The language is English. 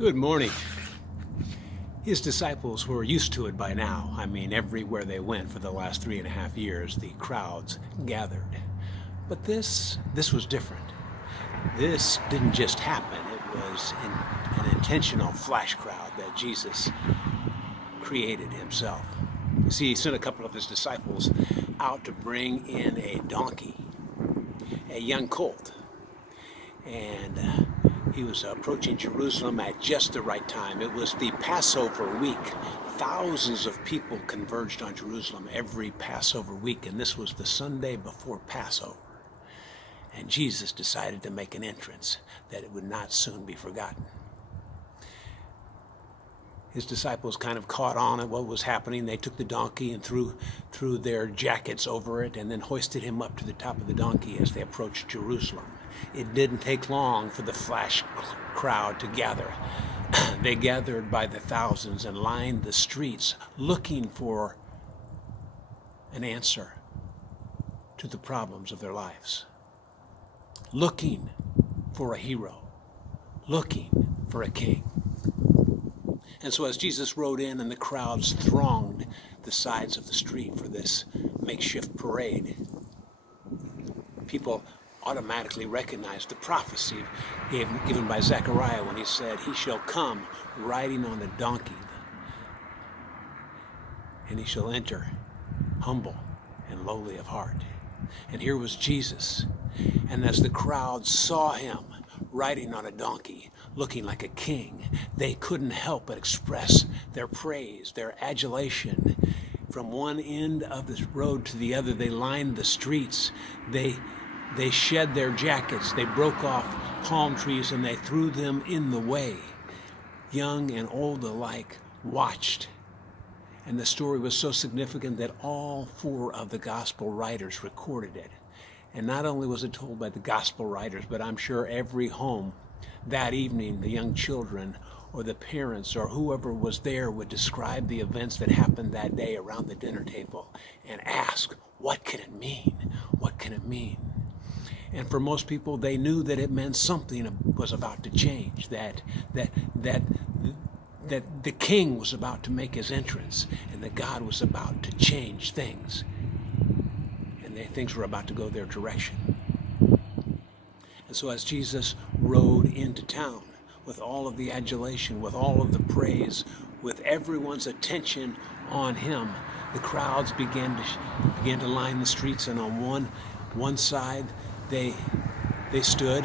Good morning. His disciples were used to it by now. I mean, everywhere they went for the last 3.5 years, the crowds gathered. But this was different. This didn't just happen. It was an intentional flash crowd that Jesus created himself. You see, he sent a couple of his disciples out to bring in a donkey, a young colt. And he was approaching Jerusalem at just the right time. It was the Passover week. Thousands of people converged on Jerusalem every Passover week, and this was the Sunday before Passover. And Jesus decided to make an entrance that it would not soon be forgotten. His disciples kind of caught on at what was happening. They took the donkey and threw their jackets over it and then hoisted him up to the top of the donkey as they approached Jerusalem. It didn't take long for the flash crowd to gather. They gathered by the thousands and lined the streets looking for an answer to the problems of their lives. Looking for a hero. Looking for a king. And so as Jesus rode in and the crowds thronged the sides of the street for this makeshift parade, people automatically recognized the prophecy given by Zechariah when he said, "He shall come riding on a donkey, and he shall enter humble and lowly of heart." And here was Jesus. And as the crowd saw him riding on a donkey, looking like a king, they couldn't help but express their praise, their adulation. From one end of the road to the other, they lined the streets. They shed their jackets. They broke off palm trees and they threw them in the way. Young and old alike watched. And the story was so significant that all 4 of the gospel writers recorded it. And not only was it told by the gospel writers, but I'm sure every home that evening, the young children or the parents or whoever was there would describe the events that happened that day around the dinner table and ask, what can it mean? What can it mean? And for most people, they knew that it meant something was about to change, that the king was about to make his entrance and that God was about to change things. Things were about to go their direction. And so as Jesus rode into town with all of the adulation, with all of the praise, with everyone's attention on him, the crowds began to line the streets, and on one side they stood